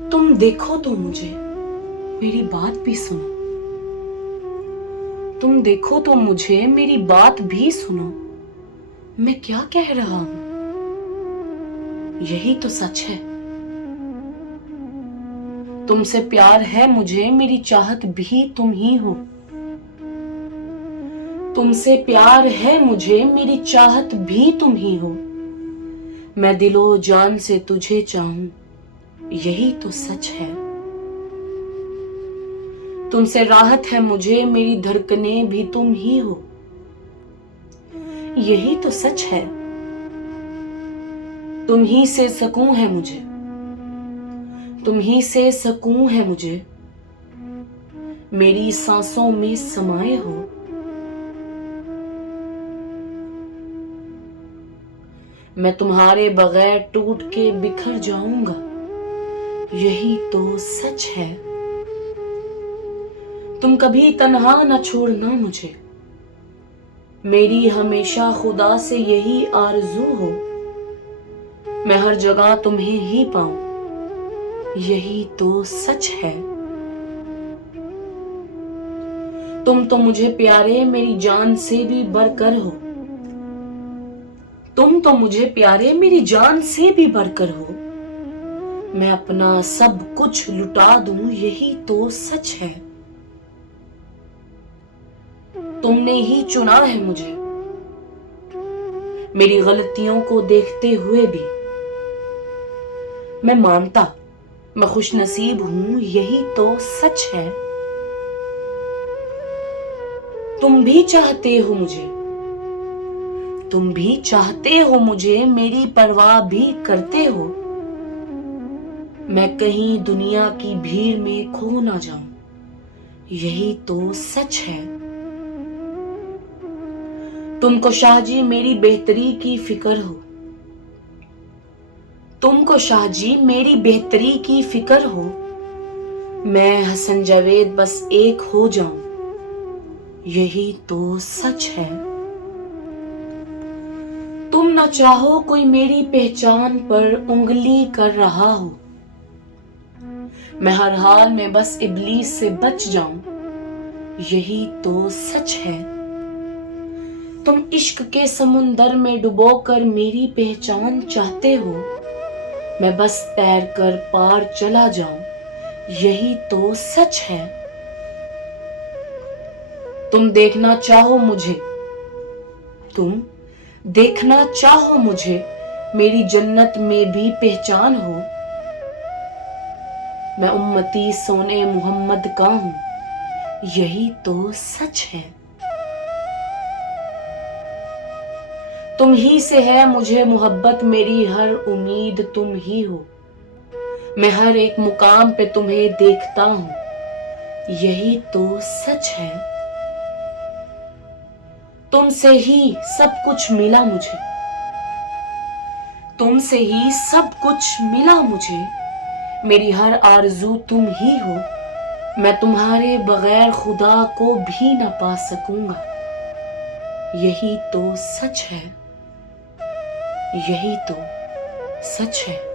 तुम देखो तो मुझे, मेरी बात भी सुनो। तुम देखो तो मुझे, मेरी बात भी सुनो। मैं क्या कह रहा हूं, यही तो सच है। तुमसे प्यार है मुझे, मेरी चाहत भी तुम ही हो। तुमसे प्यार है मुझे, मेरी चाहत भी तुम ही हो। मैं दिलो जान से तुझे चाहूं, यही तो सच है। तुमसे राहत है मुझे, मेरी धड़कनें भी तुम ही हो। यही तो सच है। तुम ही से सकून है मुझे, तुम ही से सकून है मुझे। मेरी सांसों में समाये हो। मैं तुम्हारे बगैर टूट के बिखर जाऊंगा, यही तो सच है। तुम कभी तन्हा न छोड़ना मुझे, मेरी हमेशा खुदा से यही आरज़ू हो। मैं हर जगह तुम्हें ही पाऊं, यही तो सच है। तुम तो मुझे प्यारे, मेरी जान से भी बढ़कर हो। तुम तो मुझे प्यारे, मेरी जान से भी बढ़कर हो। मैं अपना सब कुछ लुटा दूं, यही तो सच है। तुमने ही चुना है मुझे, मेरी गलतियों को देखते हुए भी। मैं मानता, मैं खुशनसीब हूं, यही तो सच है। तुम भी चाहते हो मुझे, तुम भी चाहते हो मुझे, मेरी परवाह भी करते हो। मैं कहीं दुनिया की भीड़ में खो ना जाऊं, यही तो सच है। तुमको शाहजी मेरी बेहतरी की फिक्र हो। तुमको शाहजी मेरी बेहतरी की फिक्र हो। मैं हसन जावेद बस एक हो जाऊं, यही तो सच है। तुम न चाहो कोई मेरी पहचान पर उंगली कर रहा हो। मैं हर हाल में बस इब्लीस से बच जाऊं, यही तो सच है। तुम इश्क के समुंदर में डुबोकर मेरी पहचान चाहते हो। मैं बस तैर कर पार चला जाऊं, यही तो सच है। तुम देखना चाहो मुझे, तुम देखना चाहो मुझे, मेरी जन्नत में भी पहचान हो। मैं उम्मती सोने मोहम्मद का हूं, यही तो सच है। तुम ही से है मुझे मोहब्बत, मेरी हर उम्मीद तुम ही हो। मैं हर एक मुकाम पे तुम्हें देखता हूं, यही तो सच है। तुमसे ही सब कुछ मिला मुझे, तुमसे ही सब कुछ मिला मुझे। मेरी हर आरज़ू तुम ही हो। मैं तुम्हारे बगैर खुदा को भी न पा सकूंगा, यही तो सच है। यही तो सच है।